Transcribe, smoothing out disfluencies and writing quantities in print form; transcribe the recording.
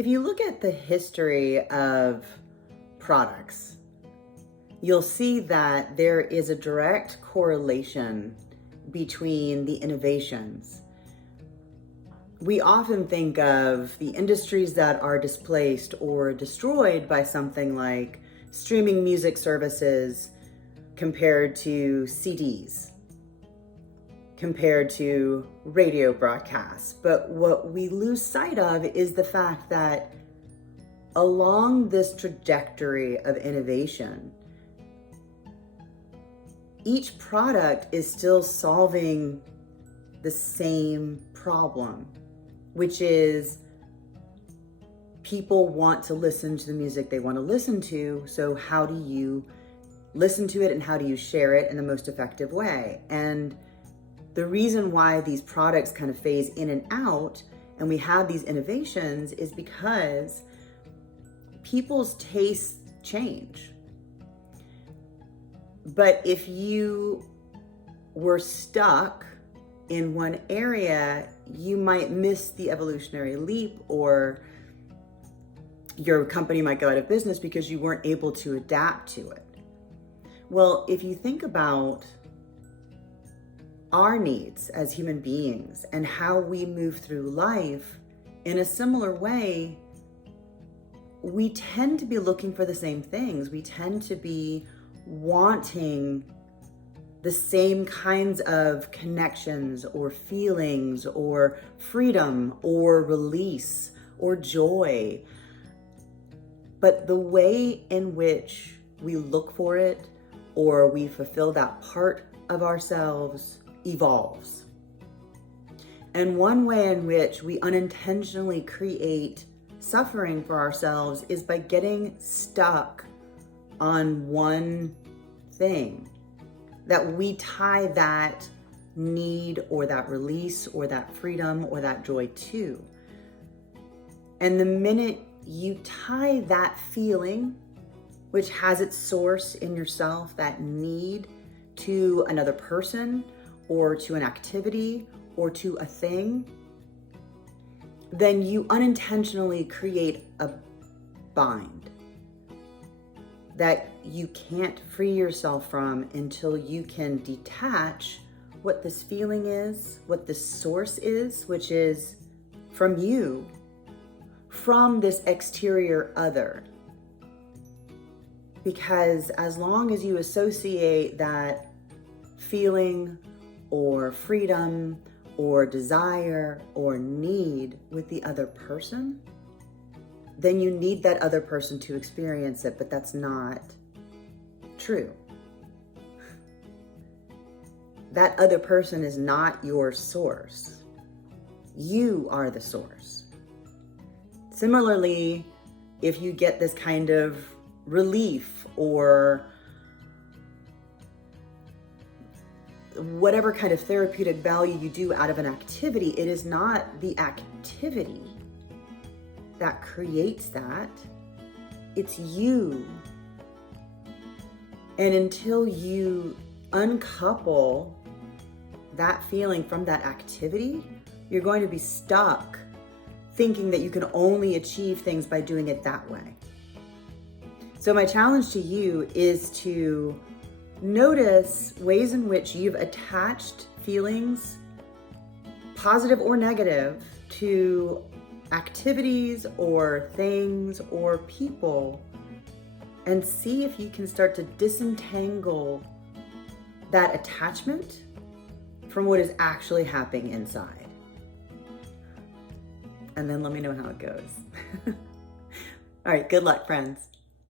If you look at the history of products, you'll see that there is a direct correlation between the innovations. We often think of the industries that are displaced or destroyed by something like streaming music services compared to CDs, compared to radio broadcasts. But what we lose sight of is the fact that along this trajectory of innovation, each product is still solving the same problem, which is people want to listen to the music they want to listen to. So how do you listen to it and how do you share it in the most effective way? And the reason why these products kind of phase in and out and we have these innovations is because people's tastes change. But if you were stuck in one area, you might miss the evolutionary leap, or your company might go out of business because you weren't able to adapt to it. Well, if you think about our needs as human beings and how we move through life in a similar way, we tend to be looking for the same things. We tend to be wanting the same kinds of connections or feelings or freedom or release or joy. But the way in which we look for it or we fulfill that part of ourselves evolves. And one way in which we unintentionally create suffering for ourselves is by getting stuck on one thing, that we tie that need or that release or that freedom or that joy to. And the minute you tie that feeling, which has its source in yourself, that need, to another person or to an activity or to a thing, then you unintentionally create a bind that you can't free yourself from until you can detach what this feeling is, what this source is, which is from you, from this exterior other. Because as long as you associate that feeling or freedom or desire or need with the other person, then you need that other person to experience it, but that's not true. That other person is not your source. You are the source. Similarly, if you get this kind of relief or whatever kind of therapeutic value you do out of an activity, it is not the activity that creates that. It's you. And until you uncouple that feeling from that activity, you're going to be stuck thinking that you can only achieve things by doing it that way. So my challenge to you is to notice ways in which you've attached feelings, positive or negative, to activities or things or people, and see if you can start to disentangle that attachment from what is actually happening inside. And then let me know how it goes. All right, good luck, friends.